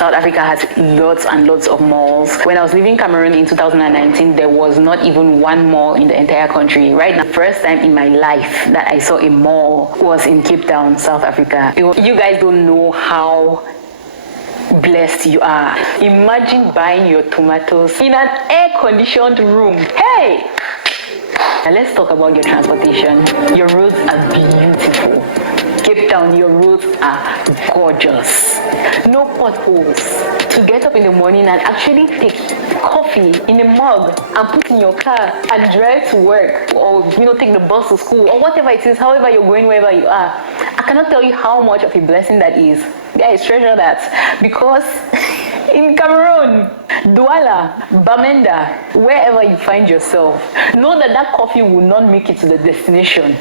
South Africa has lots and lots of malls. When I was living in Cameroon in 2019, there was not even one mall in the entire country. Right now, the first time in my life that I saw a mall was in Cape Town, South Africa. You guys don't know how blessed you are. Imagine buying your tomatoes in an air-conditioned room. Hey! Now let's talk about your transportation. Your roads are beautiful. Cape Town, your roads are gorgeous. No potholes. To get up in the morning and actually take coffee in a mug and put in your car and drive to work, or take the bus to school, or whatever it is, however you're going, wherever you are. I cannot tell you how much of a blessing that is. Guys, treasure that, because in Cameroon, Douala, Bamenda, wherever you find yourself, know that that coffee will not make it to the destination.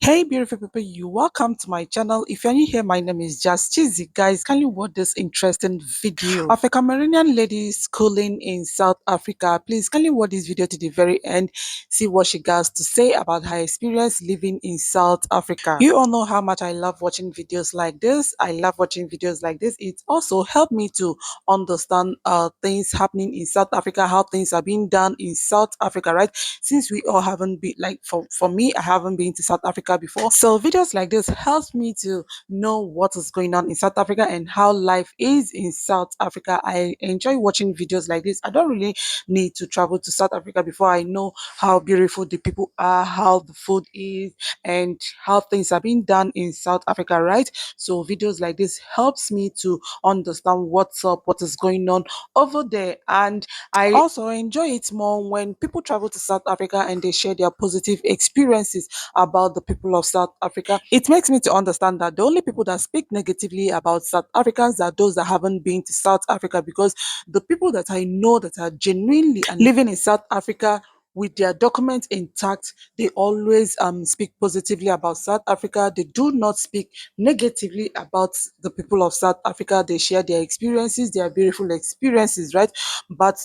Hey beautiful people, you welcome to my channel. If you're new here, my name is Just Cheesy. Guys, can you watch this interesting video of a Cameroonian lady schooling in South Africa? Please, can you watch this video to the very end, see what she has to say about her experience living in South Africa. You all know how much I love watching videos like this. I love watching videos like this. It also helped me to understand things happening in South Africa, how things are being done in South Africa, right? Since we all haven't been, like for me, I haven't been to South Africa before, so videos like this helps me to know what is going on in South Africa and how life is in South Africa. I enjoy watching videos like this. I don't really need to travel to South Africa before I know how beautiful the people are, how the food is, and how things are being done in South Africa, right? So videos like this helps me to understand what's up, what is going on over there. And I also enjoy it more when people travel to South Africa and they share their positive experiences about the people of South Africa. It makes me to understand that the only people that speak negatively about South Africans are those that haven't been to South Africa, because the people that I know that are genuinely and living in South Africa with their documents intact, they always speak positively about South Africa. They do not speak negatively about the people of South Africa. They share their experiences, their beautiful experiences, right? But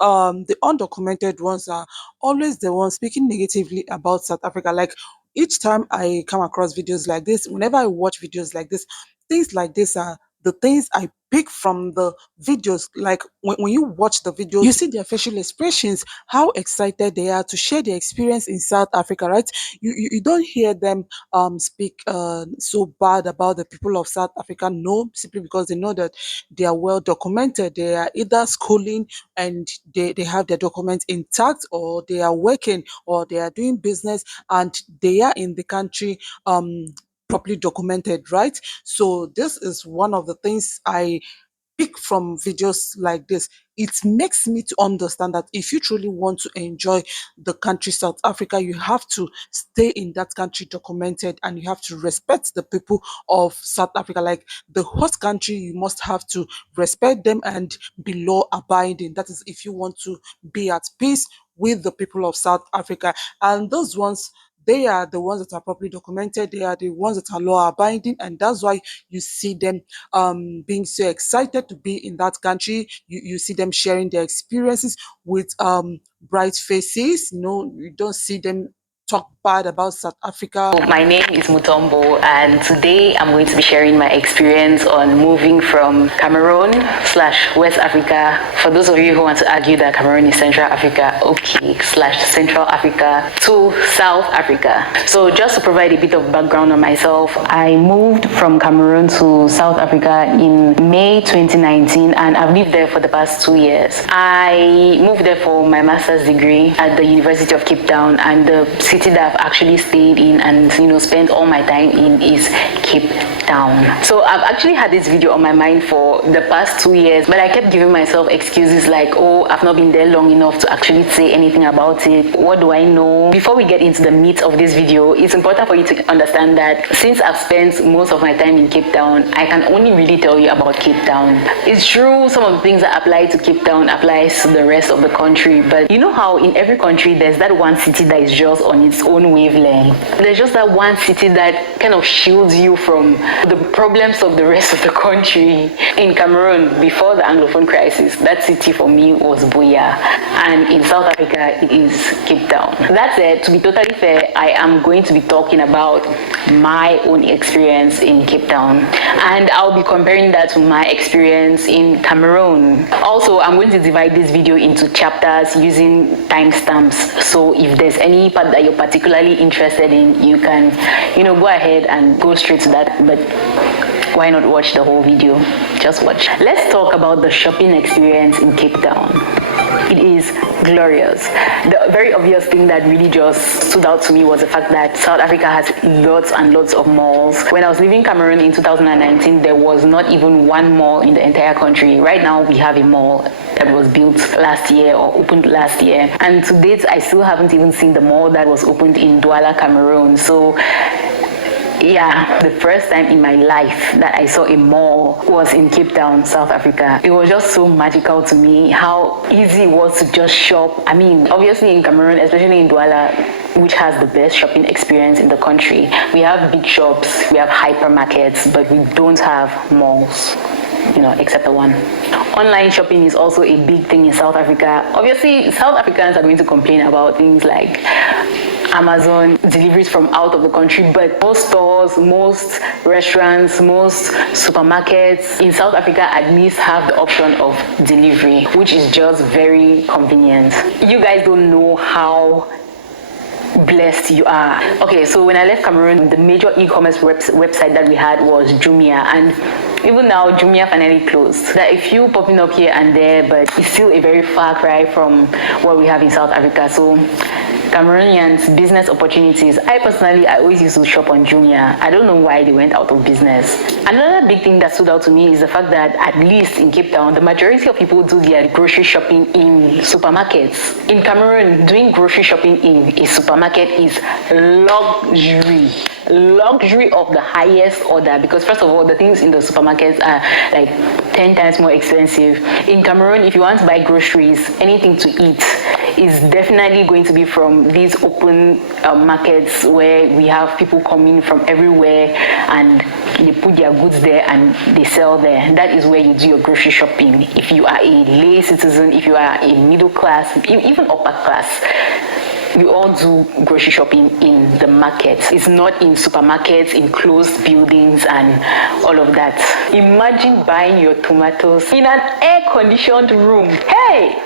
the undocumented ones are always the ones speaking negatively about South Africa. Like, each time I come across videos like this, whenever I watch videos like this, things like this are the things I pick from the videos. Like, when you watch the video, you see their facial expressions, how excited they are to share their experience in South Africa, right? You don't hear them speak so bad about the people of South Africa. No, simply because they know that they are well documented. They are either schooling and they have their documents intact, or they are working, or they are doing business, and they are in the country properly documented, right? So this is one of the things I pick from videos like this. It makes me to understand that if you truly want to enjoy the country South Africa, you have to stay in that country documented, and you have to respect the people of South Africa. Like the host country, you must have to respect them and be law abiding. That is if you want to be at peace with the people of South Africa. And those ones, they are the ones that are properly documented. They are the ones that are law abiding, and that's why you see them being so excited to be in that country. You see them sharing their experiences with bright faces. You don't see them talk bad about South Africa. My name is Mutombo, and today I'm going to be sharing my experience on moving from Cameroon / West Africa. For those of you who want to argue that Cameroon is Central Africa, okay, / Central Africa, to South Africa. So just to provide a bit of background on myself, I moved from Cameroon to South Africa in May 2019, and I've lived there for the past 2 years. I moved there for my master's degree at the University of Cape Town, and the city that I've actually stayed in and spent all my time in is Cape Town. So I've actually had this video on my mind for the past 2 years, but I kept giving myself excuses like, oh, I've not been there long enough to actually say anything about it. What do I know? Before we get into the meat of this video, it's important for you to understand that since I've spent most of my time in Cape Town, I can only really tell you about Cape Town. It's true, some of the things that apply to Cape Town applies to the rest of the country, but you know how in every country there's that one city that is just on on its own wavelength. There's just that one city that kind of shields you from the problems of the rest of the country. In Cameroon, before the Anglophone crisis, that city for me was Buea, and in South Africa, it is Cape Town. That said, to be totally fair, I am going to be talking about my own experience in Cape Town, and I'll be comparing that to my experience in Cameroon. Also, I'm going to divide this video into chapters using timestamps, so if there's any part that you're particularly interested in, you can, go ahead and go straight to that, but why not watch the whole video? Just watch. Let's talk about the shopping experience in Cape Town. It is glorious. The very obvious thing that really just stood out to me was the fact that South Africa has lots and lots of malls. When I was living in Cameroon in 2019, there was not even one mall in the entire country. Right now, we have a mall that was built last year or opened last year. And to date, I still haven't even seen the mall that was opened in Douala, Cameroon. So yeah, the first time in my life that I saw a mall was in Cape Town, South Africa. It was just so magical to me how easy it was to just shop. I mean, obviously in Cameroon, especially in Douala, which has the best shopping experience in the country, we have big shops, we have hypermarkets, but we don't have malls, except the one. Online shopping is also a big thing in South Africa. Obviously, South Africans are going to complain about things like Amazon deliveries from out of the country, but most stores, most restaurants, most supermarkets in South Africa at least have the option of delivery, which is just very convenient. You guys don't know how blessed you are. Okay, so when I left Cameroon, the major e-commerce website that we had was Jumia, and even now Jumia finally closed. There are a few popping up here and there, but it's still a very far cry from what we have in South Africa. So Cameroonians, business opportunities. I always used to shop on Jumia. I don't know why they went out of business. Another big thing that stood out to me is the fact that at least in Cape Town, the majority of people do their grocery shopping in supermarkets. In Cameroon, doing grocery shopping in a supermarket is luxury of the highest order, because first of all, the things in the supermarkets are like 10 times more expensive. In Cameroon, if you want to buy groceries, anything to eat, is definitely going to be from these open markets where we have people coming from everywhere and they put their goods there and they sell there. That is where you do your grocery shopping. If you are a lay citizen, if you are a middle class, even upper class, we all do grocery shopping in the markets. It's not in supermarkets, in closed buildings and all of that. Imagine buying your tomatoes in an air-conditioned room. Hey!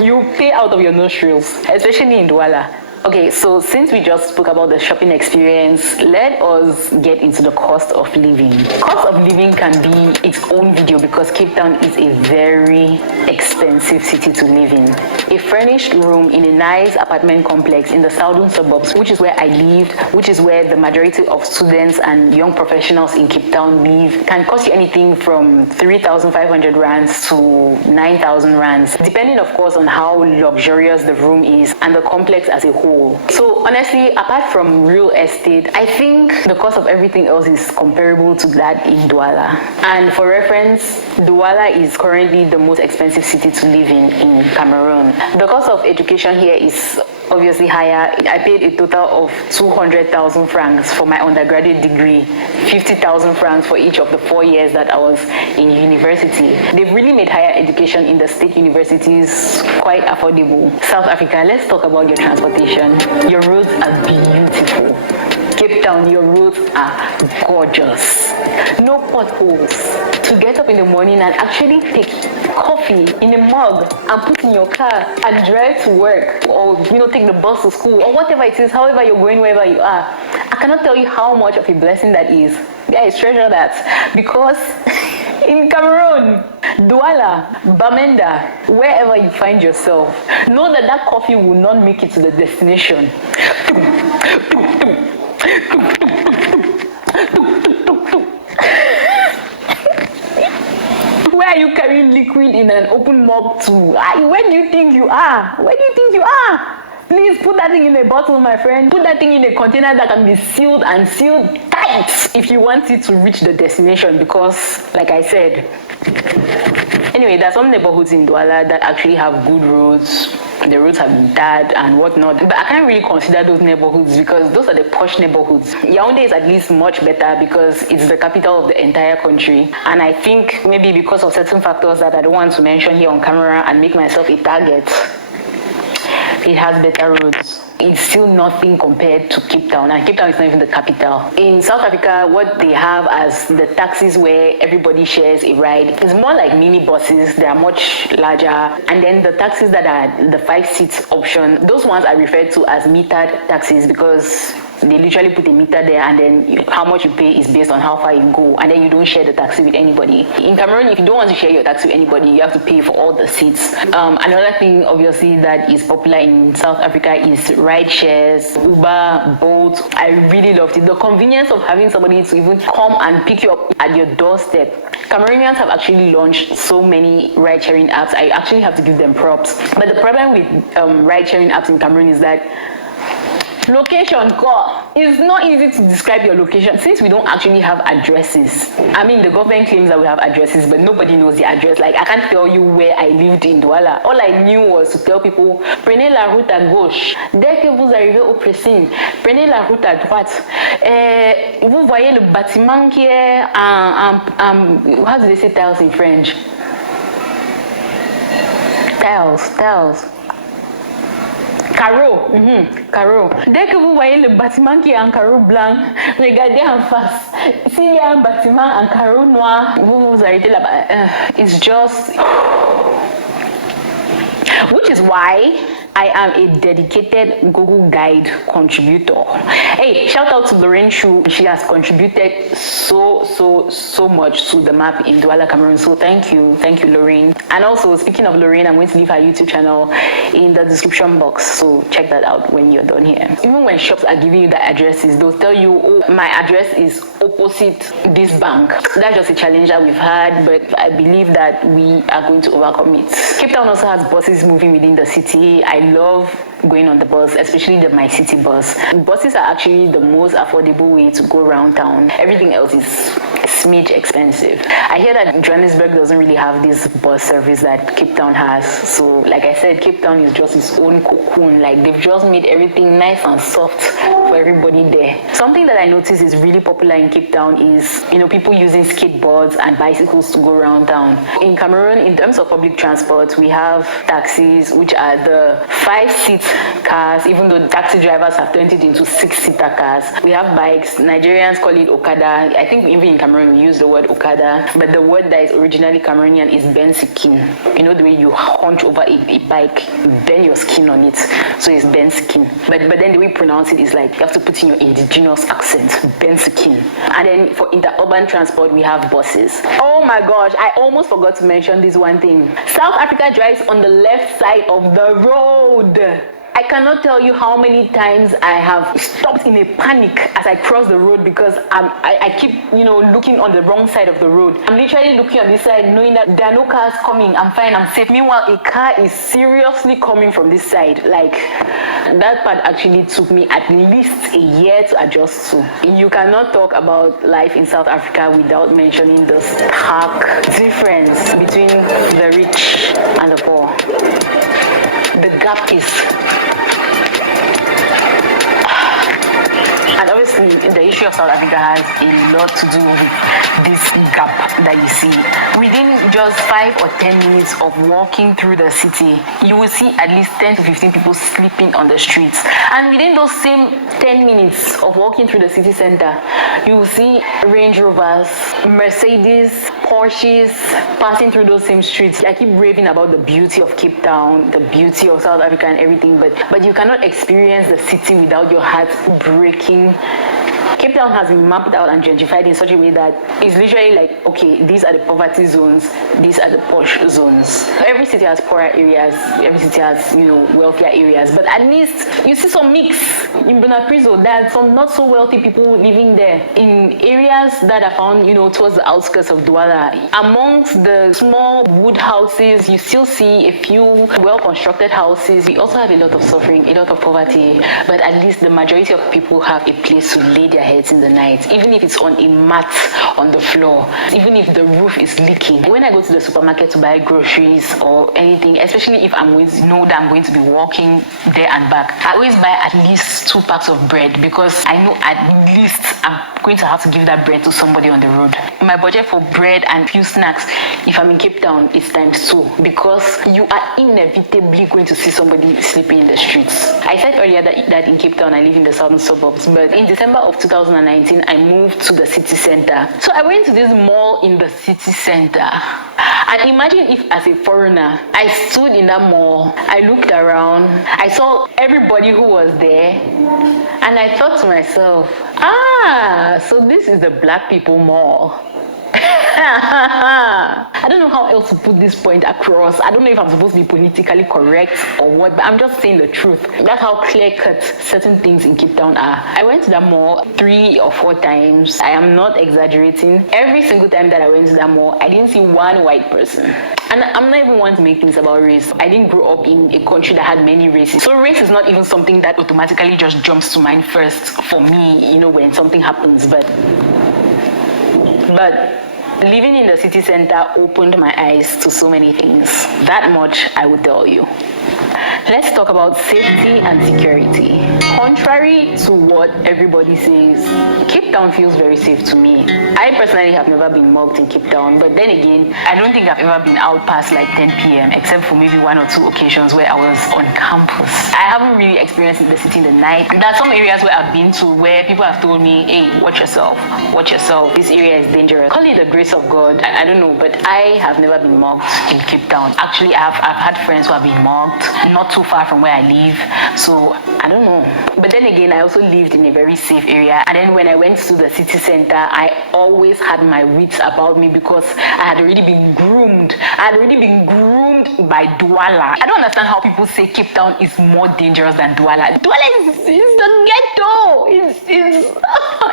You pay out of your nostrils, especially in Douala. Okay, so since we just spoke about the shopping experience, let us get into the cost of living. Cost of living can be its own video because Cape Town is a very expensive city to live in. A furnished room in a nice apartment complex in the southern suburbs, which is where I lived, which is where the majority of students and young professionals in Cape Town live, can cost you anything from 3,500 rands to 9,000 rands, depending of course on how luxurious the room is and the complex as a whole. So honestly, apart from real estate, I think the cost of everything else is comparable to that in Douala. And for reference, Douala is currently the most expensive city to live in Cameroon. The cost of education here is obviously higher. I paid a total of 200,000 francs for my undergraduate degree, 50,000 francs for each of the 4 years that I was in university. They've really made higher education in the state universities quite affordable. South Africa, let's talk about your transportation. Your roads are beautiful. Cape Town, your roads are gorgeous. No potholes. To get up in the morning and actually take coffee in a mug and put in your car and drive to work, or take the bus to school, or whatever it is, however you're going, wherever you are. I cannot tell you how much of a blessing that is. Guys, treasure that, because in Cameroon, Douala, Bamenda, wherever you find yourself, know that that coffee will not make it to the destination. Where are you carrying liquid in an open mug to? Where do you think you are? Where do you think you are? Please put that thing in a bottle, my friend. Put that thing in a container that can be sealed and sealed tight if you want it to reach the destination, because, like I said, anyway, there are some neighborhoods in Douala that actually have good roads, the roads have been bad and whatnot. But I can't really consider those neighborhoods because those are the posh neighborhoods. Yaoundé is at least much better because it's the capital of the entire country. And I think maybe because of certain factors that I don't want to mention here on camera and make myself a target, it has better roads. It's still nothing compared to Cape Town, and Cape Town is not even the capital. In South Africa, what they have as the taxis where everybody shares a ride is more like mini buses. They are much larger, and then the taxis that are the 5 seats option, those ones are referred to as metered taxis because they literally put a meter there, and then how much you pay is based on how far you go, and then you don't share the taxi with anybody. In Cameroon, if you don't want to share your taxi with anybody, you have to pay for all the seats. Another thing, obviously, that is popular in South Africa is ride shares, Uber, Bolt. I really loved it. The convenience of having somebody to even come and pick you up at your doorstep. Cameroonians have actually launched so many ride-sharing apps. I actually have to give them props. But the problem with ride-sharing apps in Cameroon is that location call. It's not easy to describe your location since we don't actually have addresses. I mean, the government claims that we have addresses, but nobody knows the address. Like, I can't tell you where I lived in Douala. All I knew was to tell people, prenez la route à gauche. Dès que vous arrivez au pressing, prenez la route à droite. Vous voyez le bâtiment qui est how do they say tiles in French? Tiles. Carreau, carreau. Dès que vous voyez le bâtiment qui est en carreau blanc, regardez en face. S'il y a un bâtiment en carreau noir, vous vous arrêtez là-bas. It's just... Which is why I am a dedicated Google Guide contributor. Hey, shout out to Lorraine Shu. She has contributed so much to the map in Douala, Cameroon. So thank you, Lorraine. And also, speaking of Lorraine, I'm going to leave her YouTube channel in the description box. So check that out when you're done here. Even when shops are giving you the addresses, they'll tell you, oh, my address is opposite this bank. That's just a challenge that we've had, but I believe that we are going to overcome it. Cape Town also has buses moving within the city. I love going on the bus, especially the My City bus. Buses are actually the most affordable way to go around town. Everything else is smidge expensive. I hear that Johannesburg doesn't really have this bus service that Cape Town has. So like I said, Cape Town is just its own cocoon. Like, they've just made everything nice and soft for everybody there. Something that I noticed is really popular in Cape Town is, people using skateboards and bicycles to go around town. In Cameroon, in terms of public transport, we have taxis, which are the 5-seat cars, even though taxi drivers have turned it into 6-seater cars. We have bikes. Nigerians call it Okada. I think even in Cameroon we use the word Okada, but the word that is originally Cameroonian is bensikin. The way you hunch over a bike, bend your skin on it, so it's bensikin. But then the way you pronounce it is like you have to put in your indigenous accent, bensikin. And then for interurban transport, we have buses. Oh my gosh, I almost forgot to mention this one thing. South Africa drives on the left side of the road. I cannot tell you how many times I have stopped in a panic as I cross the road because I keep, looking on the wrong side of the road. I'm literally looking on this side knowing that there are no cars coming. I'm fine, I'm safe. Meanwhile, a car is seriously coming from this side. Like, that part actually took me at least a year to adjust to. You cannot talk about life in South Africa without mentioning the stark difference between the rich and the poor. The gap is... And obviously, the issue of South Africa has a lot to do with this gap that you see. Within just 5 or 10 minutes of walking through the city, you will see at least 10 to 15 people sleeping on the streets. And within those same 10 minutes of walking through the city center, you will see Range Rovers, Mercedes, Porsches passing through those same streets. I keep raving about the beauty of Cape Town, the beauty of South Africa and everything, but you cannot experience the city without your heart breaking. Cape Town has been mapped out and gentrified in such a way that it's literally like, okay, these are the poverty zones, these are the posh zones. Every city has poorer areas, every city has, wealthier areas, but at least you see some mix. In Bonaprizo, there are some not so wealthy people living there. In areas that are found, towards the outskirts of Douala, amongst the small wood houses, you still see a few well-constructed houses. We also have a lot of suffering, a lot of poverty, but at least the majority of people have a place to lay their heads in the night, even if it's on a mat on the floor, even if the roof is leaking. When I go to the supermarket to buy groceries or anything, especially if I'm going to know that I'm going to be walking there and back, I always buy at least 2 packs of bread because I know at least I'm going to have to give that bread to somebody on the road. My budget for bread and few snacks, if I'm in Cape Town, is ×2 because you are inevitably going to see somebody sleeping in the streets. I said earlier that in Cape Town I live in the southern suburbs, but in December of 2019 I moved to the city center. So I went to this mall in the city center, and imagine if as a foreigner I stood in that mall, I looked around, I saw everybody who was there, and I thought to myself, so this is the black people mall. I don't know how else to put this point across. I don't know if I'm supposed to be politically correct or what, but I'm just saying the truth. That's how clear-cut certain things in Cape Town are. I went to that mall 3 or 4 times. I am not exaggerating. Every single time that I went to that mall, I didn't see one white person. And I'm not even one to make things about race. I didn't grow up in a country that had many races. So race is not even something that automatically just jumps to mind first for me, when something happens. But living in the city center opened my eyes to so many things. That much I would tell you. Let's talk about safety and security. Contrary to what everybody says, Cape Town feels very safe to me. I personally have never been mugged in Cape Town, but then again, I don't think I've ever been out past like 10 p.m. except for maybe 1 or 2 occasions where I was on campus. I haven't really experienced the city in the night. There are some areas where I've been to where people have told me, hey, watch yourself, this area is dangerous. Call it the grace of God. I don't know, but I have never been mugged in Cape Town. Actually, I've had friends who have been mugged, not too far from where I live, so I don't know. But then again, I also lived in a very safe area, and then when I went to the city center, I always had my wits about me because I had already been groomed. By Douala. I don't understand how people say Cape Town is more dangerous than Douala. Douala is the ghetto. It's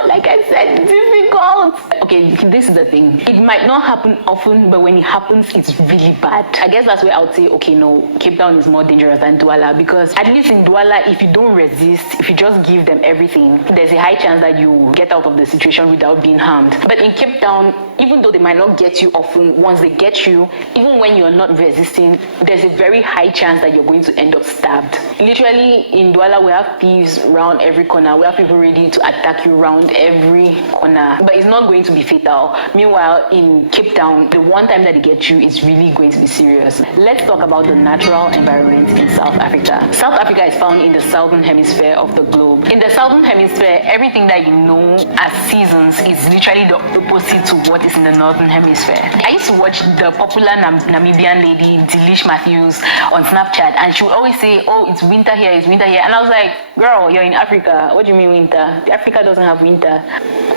like I said, difficult. Okay, this is the thing. It might not happen often, but when it happens, it's really bad. I guess that's where I would say, okay, no, Cape Town is more dangerous than Douala, because at least in Douala, if you don't resist, if you just give them everything, there's a high chance that you get out of the situation without being harmed. But in Cape Town, even though they might not get you often, once they get you, even when you're not resisting, there's a very high chance that you're going to end up stabbed. Literally, in Douala, we have thieves around every corner. We have people ready to attack you around every corner. But it's not going to be fatal. Meanwhile, in Cape Town, the one time that they get you is really going to be serious. Let's talk about the natural environment in South Africa. South Africa is found in the southern hemisphere of the globe. In the southern hemisphere, everything that you know as seasons is literally the opposite to what is in the northern hemisphere. I used to watch the popular Namibian lady, Delish Matthews, on Snapchat, and she would always say, oh, it's winter here. And I was like, girl, you're in Africa. What do you mean winter? Africa doesn't have winter.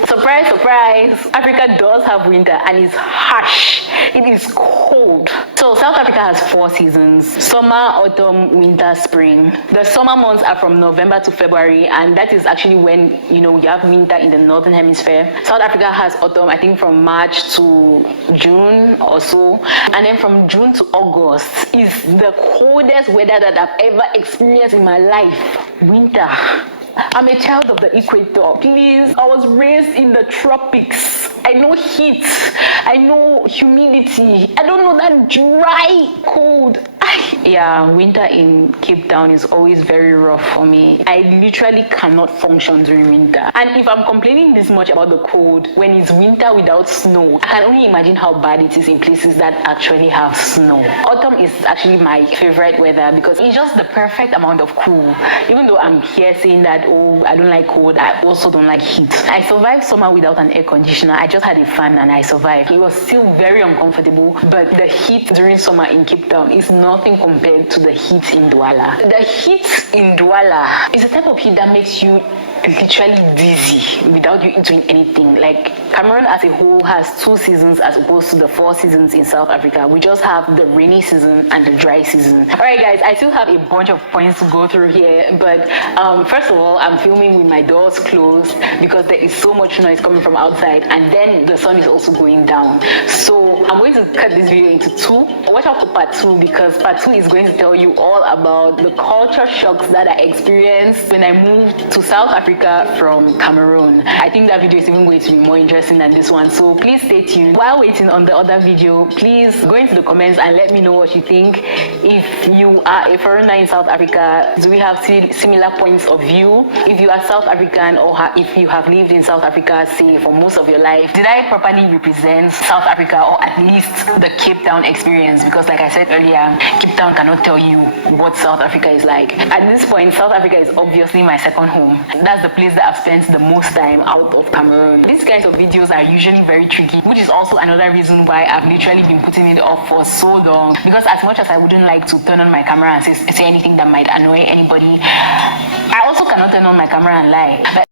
Surprise, surprise. Africa does have winter, and it's harsh. It is cold. So South Africa has 4 seasons: summer, autumn, winter, spring. The summer months are from November to February, and that is actually when you have winter in the northern hemisphere. South Africa has autumn, I think from March to June or so, and then from June to August is the coldest weather that I've ever experienced in my life. Winter. I'm a child of the equator. Please, I was raised in the tropics. I know heat. I know humidity. I don't know that dry cold. Yeah, winter in Cape Town is always very rough for me. I literally cannot function during winter. And if I'm complaining this much about the cold, when it's winter without snow, I can only imagine how bad it is in places that actually have snow. Autumn is actually my favorite weather because it's just the perfect amount of cool. Even though I'm here saying that, oh, I don't like cold, I also don't like heat. I survived summer without an air conditioner. I just had a fan and I survived. It was still very uncomfortable, but the heat during summer in Cape Town is nothing compared to the heat in Douala. The heat in Douala is a type of heat that makes you literally dizzy without you doing anything. Like, Cameroon as a whole has 2 seasons as opposed to the 4 seasons in South Africa. We just have the rainy season and the dry season. Alright guys, I still have a bunch of points to go through here, but first of all, I'm filming with my doors closed because there is so much noise coming from outside, and then the sun is also going down. So I'm going to cut this video into 2. Watch out for part 2 because part 2 is going to tell you all about the culture shocks that I experienced when I moved to South Africa Africa from Cameroon. I think that video is even going to be more interesting than this one, so please stay tuned. While waiting on the other video, please go into the comments and let me know what you think. If you are a foreigner in South Africa, do we have similar points of view? If you are South African, or if you have lived in South Africa, say, for most of your life, did I properly represent South Africa, or at least the Cape Town experience? Because like I said earlier, Cape Town cannot tell you what South Africa is like. At this point, South Africa is obviously my second home. That's the place that I've spent the most time out of Cameroon. These kinds of videos are usually very tricky, which is also another reason why I've literally been putting it off for so long. Because as much as I wouldn't like to turn on my camera and say anything that might annoy anybody, I also cannot turn on my camera and lie. But